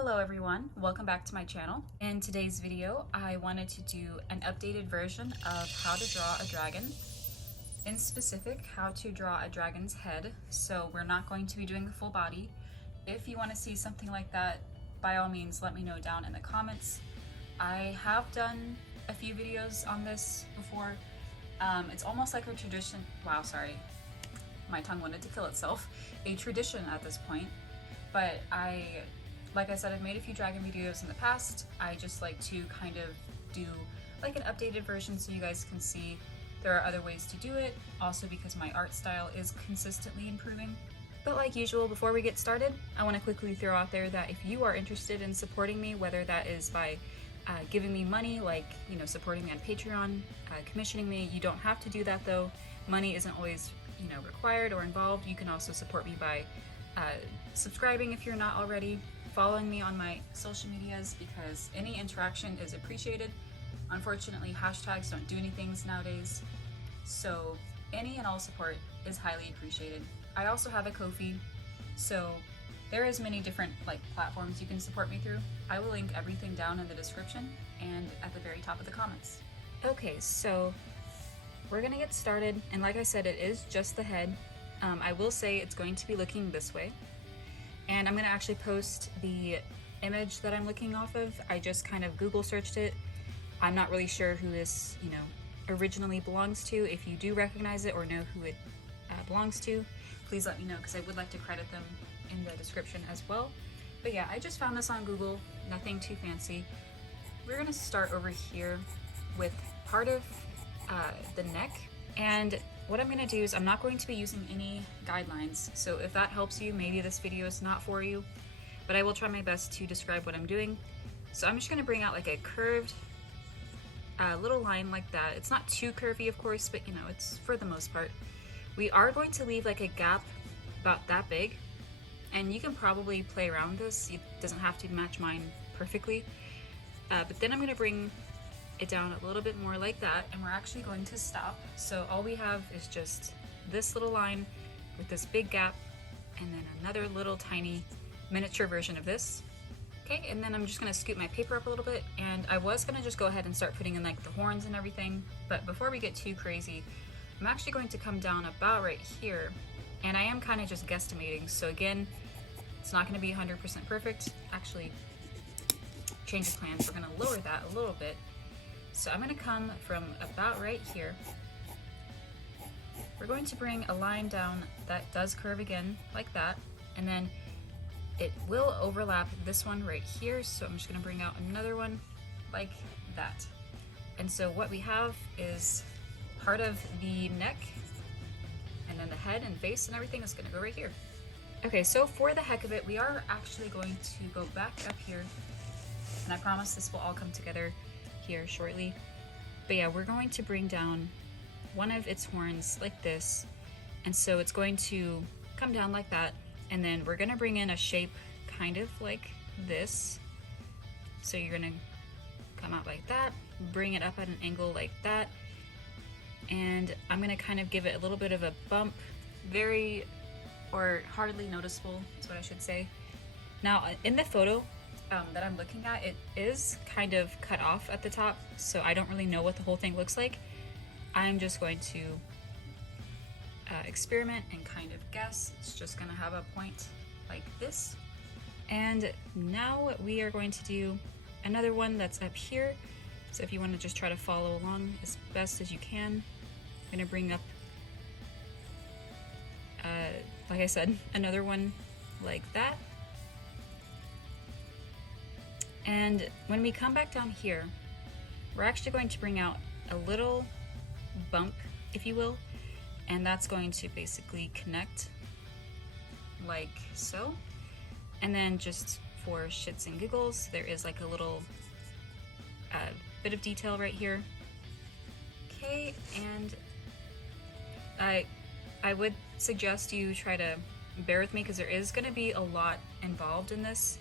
Hello everyone, welcome back to my channel. In today's video, I wanted to do an updated version of how to draw a dragon. In specific, how to draw a dragon's head. So we're not going to be doing the full body. If you want to see something like that, by all means, let me know down in the comments. I have done a few videos on this before. It's almost like a tradition. Wow, sorry. My tongue wanted to kill itself. A tradition at this point. But like I said, I've made a few dragon videos in the past. I just like to kind of do like an updated version so you guys can see there are other ways to do it, also because my art style is consistently improving. But like usual, before we get started, I want to quickly throw out there that if you are interested in supporting me, whether that is by giving me money, like, you know, supporting me on Patreon, commissioning me, you don't have to do that though. Money isn't always, you know, required or involved. You can also support me by subscribing if you're not already, following me on my social medias, because any interaction is appreciated. Unfortunately, hashtags don't do anything nowadays, so any and all support is highly appreciated. I also have a Ko-fi, so there is many different platforms you can support me through. I will link everything down in the description and at the very top of the comments. Okay, so we're gonna get started, and like I said, it is just the head. I will say it's going to be looking this way. And I'm gonna actually post the image that I'm looking off of. I just kind of Google searched it. I'm not really sure who this, you know, originally belongs to. If you do recognize it or know who it belongs to, please let me know, because I would like to credit them in the description as well. But yeah, I just found this on Google, nothing too fancy. We're gonna start over here with part of the neck. And what I'm gonna do is I'm not going to be using any guidelines, so if that helps you, maybe this video is not for you, but I will try my best to describe what I'm doing. So I'm just gonna bring out like a curved little line like that. It's not too curvy, of course, but you know, it's for the most part. We are going to leave like a gap about that big, and you can probably play around this. It doesn't have to match mine perfectly, but then I'm gonna bring it down a little bit more like that, and we're actually going to stop. So all we have is just this little line with this big gap, and then another little tiny miniature version of this. Okay, and then I'm just gonna scoop my paper up a little bit, and I was gonna just go ahead and start putting in like the horns and everything, but before we get too crazy, I'm actually going to come down about right here, and I am kind of just guesstimating, so again, it's not gonna be 100% perfect. Actually, change of plans, we're gonna lower that a little bit. So I'm going to come from about right here. We're going to bring a line down that does curve again, like that, and then it will overlap this one right here, so I'm just going to bring out another one like that. And so what we have is part of the neck, and then the head and face and everything is going to go right here. Okay, so for the heck of it, we are actually going to go back up here, and I promise this will all come together here shortly. But yeah, we're going to bring down one of its horns like this, and so it's going to come down like that, and then we're gonna bring in a shape kind of like this. So you're gonna come out like that, bring it up at an angle like that, and I'm gonna kind of give it a little bit of a bump, very or hardly noticeable is what I should say. Now in the photo that I'm looking at, it is kind of cut off at the top, so I don't really know what the whole thing looks like. I'm just going to experiment and kind of guess. It's just gonna have a point like this. And now we are going to do another one that's up here. So if you want to just try to follow along as best as you can, I'm gonna bring up, like I said, another one like that. And when we come back down here, we're actually going to bring out a little bump, if you will, and that's going to basically connect like so. And then just for shits and giggles, there is like a little bit of detail right here. Okay, and I would suggest you try to bear with me, because there is going to be a lot involved in this.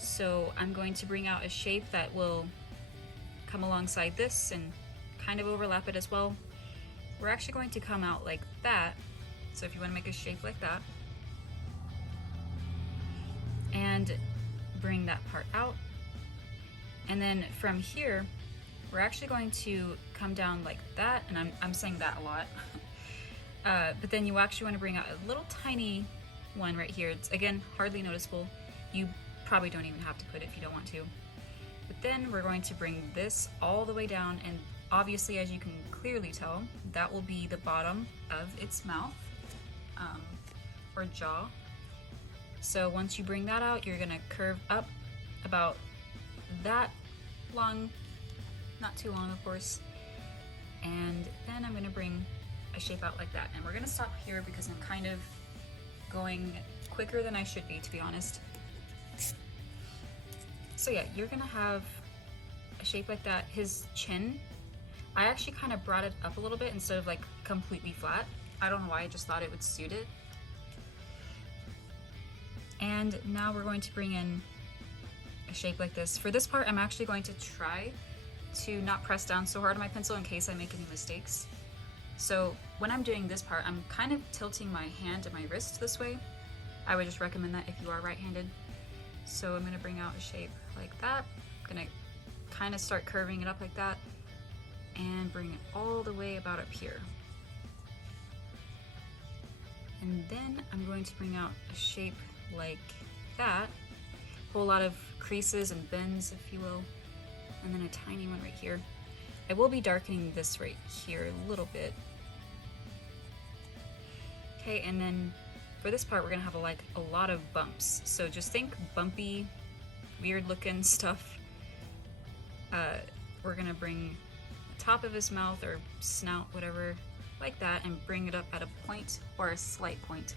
So I'm going to bring out a shape that will come alongside this and kind of overlap it as well. We're actually going to come out like that. So if you want to make a shape like that. And bring that part out. And then from here, we're actually going to come down like that, and I'm saying that a lot. But then you actually want to bring out a little tiny one right here. It's, again, hardly noticeable. You probably don't even have to put it if you don't want to. But then we're going to bring this all the way down, and obviously, as you can clearly tell, that will be the bottom of its mouth, or jaw. So once you bring that out, you're gonna curve up about that long, not too long of course, and then I'm gonna bring a shape out like that. And we're gonna stop here because I'm kind of going quicker than I should be, to be honest. So yeah, you're gonna have a shape like that. His chin, I actually kind of brought it up a little bit instead of like completely flat. I don't know why, I just thought it would suit it. And now we're going to bring in a shape like this. For this part, I'm actually going to try to not press down so hard on my pencil in case I make any mistakes. So when I'm doing this part, I'm kind of tilting my hand and my wrist this way. I would just recommend that if you are right-handed. So I'm gonna bring out a shape like that. I'm gonna kind of start curving it up like that and bring it all the way about up here. And then I'm going to bring out a shape like that. Whole lot of creases and bends, if you will. And then a tiny one right here. I will be darkening this right here a little bit. Okay, and then for this part, we're gonna have a lot of bumps. So just think bumpy, weird looking stuff. We're gonna bring the top of his mouth or snout, whatever, like that, and bring it up at a point or a slight point.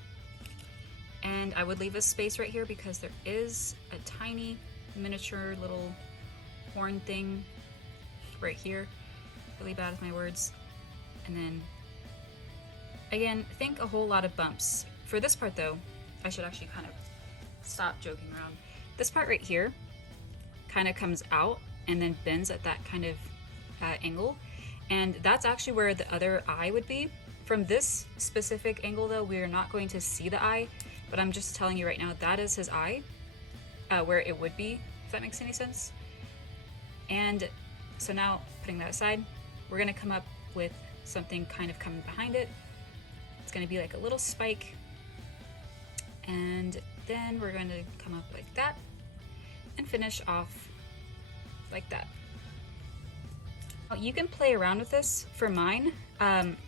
And I would leave a space right here because there is a tiny miniature little horn thing right here. Really bad with my words. And then again, think a whole lot of bumps. For this part though, I should actually kind of stop joking around. This part right here kind of comes out and then bends at that kind of angle. And that's actually where the other eye would be. From this specific angle though, we are not going to see the eye, but I'm just telling you right now, that is his eye, where it would be, if that makes any sense. And so now, putting that aside, we're gonna come up with something kind of coming behind it. It's gonna be like a little spike. And then we're going to come up like that and finish off like that. You can play around with this for mine.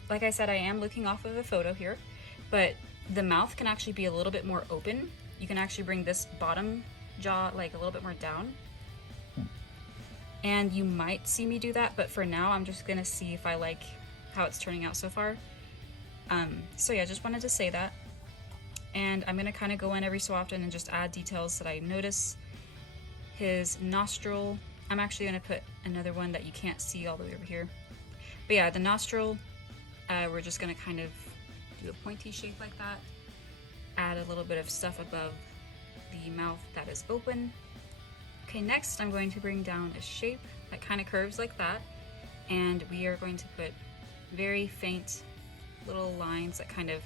Like I said, I am looking off of a photo here, but the mouth can actually be a little bit more open. You can actually bring this bottom jaw like a little bit more down. And you might see me do that, but for now, I'm just gonna see if I like how it's turning out so far. So yeah, just wanted to say that. And I'm gonna kind of go in every so often and just add details that I notice. His nostril, I'm actually gonna put another one that you can't see all the way over here. But yeah, the nostril, we're just gonna kind of do a pointy shape like that. Add a little bit of stuff above the mouth that is open. Okay, next I'm going to bring down a shape that kind of curves like that. And we are going to put very faint little lines that kind of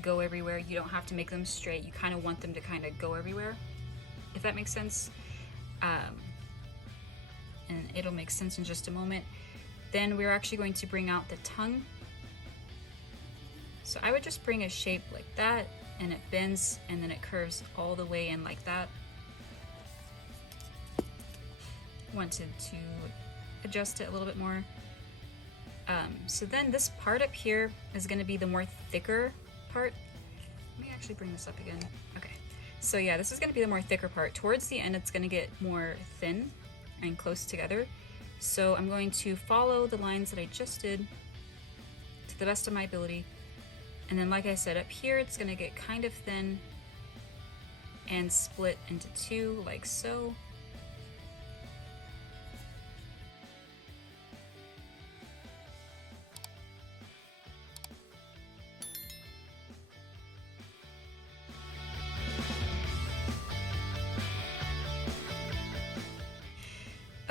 go everywhere. You don't have to make them straight. You kind of want them to kind of go everywhere, if that makes sense. And it'll make sense in just a moment. Then we're actually going to bring out the tongue. So I would just bring a shape like that, and it bends, and then it curves all the way in like that. Wanted to adjust it a little bit more. So then this part up here is going to be the more thicker part. Let me actually bring this up again. Okay, so yeah, this is going to be the more thicker part. Towards the end, it's going to get more thin and close together. So I'm going to follow the lines that I just did to the best of my ability. And then, like I said, up here, it's going to get kind of thin and split into two, like so.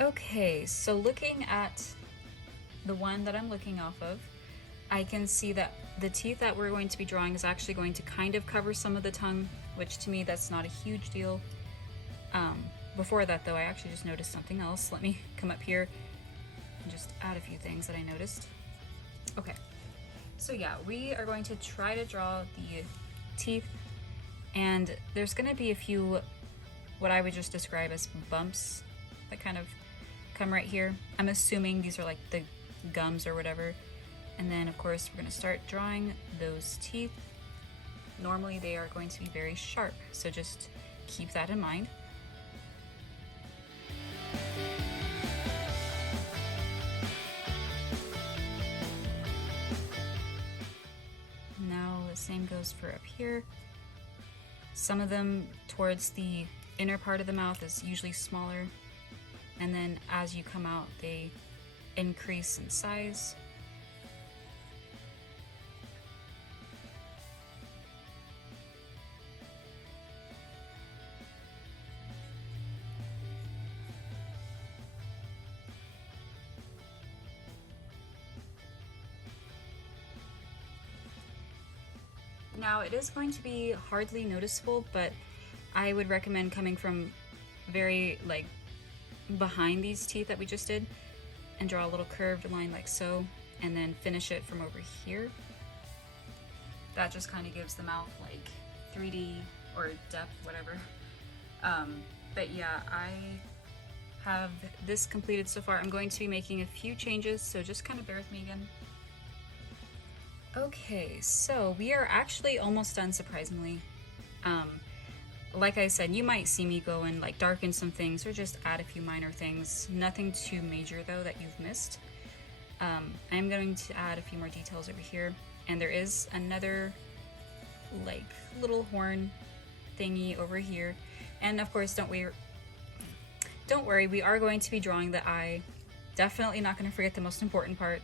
Okay, so looking at the one that I'm looking off of, I can see that the teeth that we're going to be drawing is actually going to kind of cover some of the tongue, which to me, that's not a huge deal. before that though, I actually just noticed something else. Let me come up here and just add a few things that I noticed. Okay, so yeah, we are going to try to draw the teeth, and there's gonna be a few what I would just describe as bumps that kind of come right here. I'm assuming these are like the gums or whatever. And then of course we're gonna start drawing those teeth. Normally they are going to be very sharp, so just keep that in mind. Now the same goes for up here. Some of them towards the inner part of the mouth is usually smaller, and then as you come out they increase in size. Now it is going to be hardly noticeable, but I would recommend coming from very like behind these teeth that we just did and draw a little curved line like so, and then finish it from over here. That just kind of gives the mouth like 3D or depth, whatever. But yeah, I have this completed so far. I'm going to be making a few changes, so just kind of bear with me again. Okay, so we are actually almost done, surprisingly. Like I said, you might see me go and like darken some things or just add a few minor things. Nothing too major though that you've missed. I'm going to add a few more details over here, and there is another like little horn thingy over here. And of course, don't worry, we are going to be drawing the eye. Definitely not going to forget the most important part.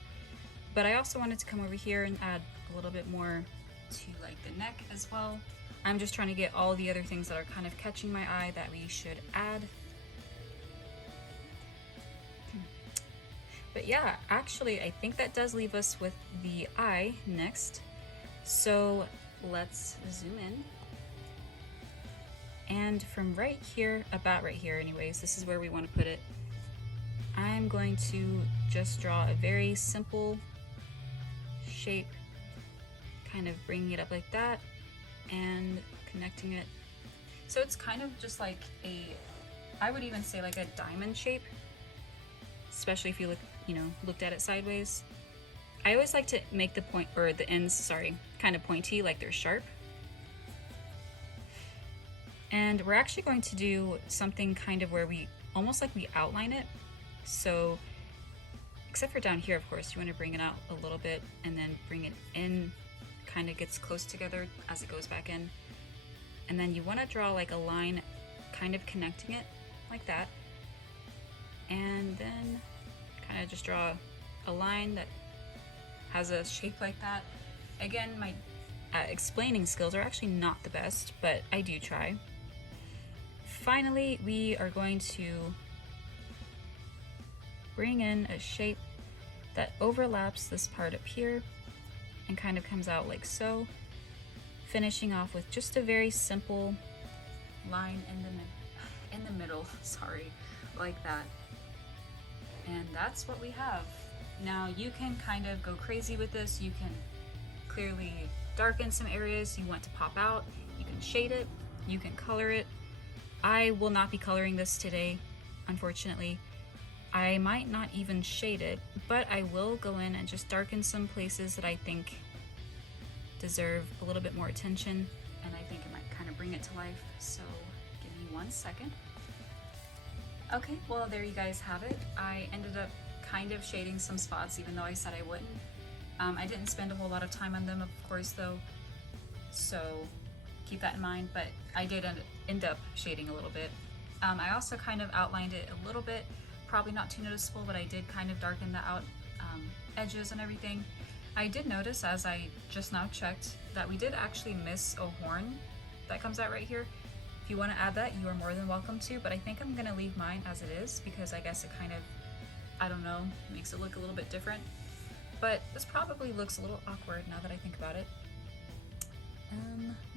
But I also wanted to come over here and add a little bit more to like the neck as well. I'm just trying to get all the other things that are kind of catching my eye that we should add. But yeah, actually I think that does leave us with the eye next. So let's zoom in. And from right here, about right here anyways, this is where we want to put it. I'm going to just draw a very simple shape, kind of bringing it up like that and connecting it. So it's kind of just like a, I would even say like a diamond shape, especially if you looked at it sideways. I always like to make the point, or the ends, sorry, kind of pointy, like they're sharp. And we're actually going to do something kind of where we almost like we outline it. So except for down here, of course, you want to bring it out a little bit and then bring it in, kind of gets close together as it goes back in. And then you want to draw like a line kind of connecting it like that. And then kind of just draw a line that has a shape like that. Again, my explaining skills are actually not the best, but I do try. Finally, we are going to bring in a shape that overlaps this part up here and kind of comes out like so, finishing off with just a very simple line in the middle, sorry, like that. And that's what we have. Now you can kind of go crazy with this. You can clearly darken some areas you want to pop out. You can shade it, you can color it. I will not be coloring this today, unfortunately. I might not even shade it, but I will go in and just darken some places that I think deserve a little bit more attention, and I think it might kind of bring it to life. So give me 1 second. Okay, well there you guys have it. I ended up kind of shading some spots even though I said I wouldn't. I didn't spend a whole lot of time on them, of course, though, so keep that in mind, but I did end up shading a little bit. I also kind of outlined it a little bit, probably not too noticeable, but I did kind of darken the edges and everything. I did notice, as I just now checked, that we did actually miss a horn that comes out right here. If you want to add that, you are more than welcome to, but I think I'm going to leave mine as it is because I guess it kind of, I don't know, makes it look a little bit different. But this probably looks a little awkward now that I think about it.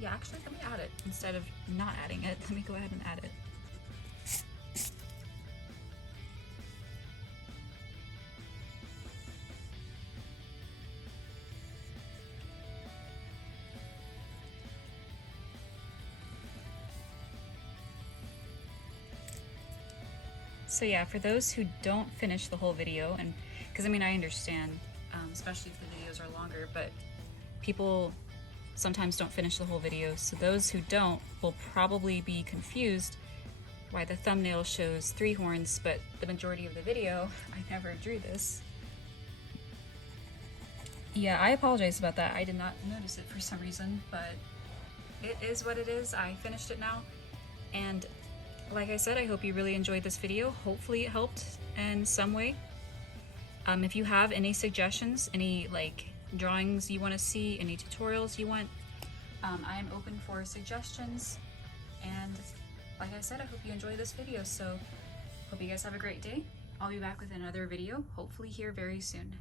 Yeah, actually let me add it instead of not adding it. Let me go ahead and add it. So yeah, for those who don't finish the whole video, and because I mean I understand, especially if the videos are longer, but people sometimes don't finish the whole video, so those who don't will probably be confused why the thumbnail shows 3 horns, but the majority of the video, I never drew this. Yeah, I apologize about that. I did not notice it for some reason, but it is what it is. I finished it now, and like I said, I hope you really enjoyed this video. Hopefully it helped in some way. If you have any suggestions, any like drawings you want to see, any tutorials you want, I am open for suggestions. And like I said, I hope you enjoy this video. So hope you guys have a great day. I'll be back with another video, hopefully here very soon.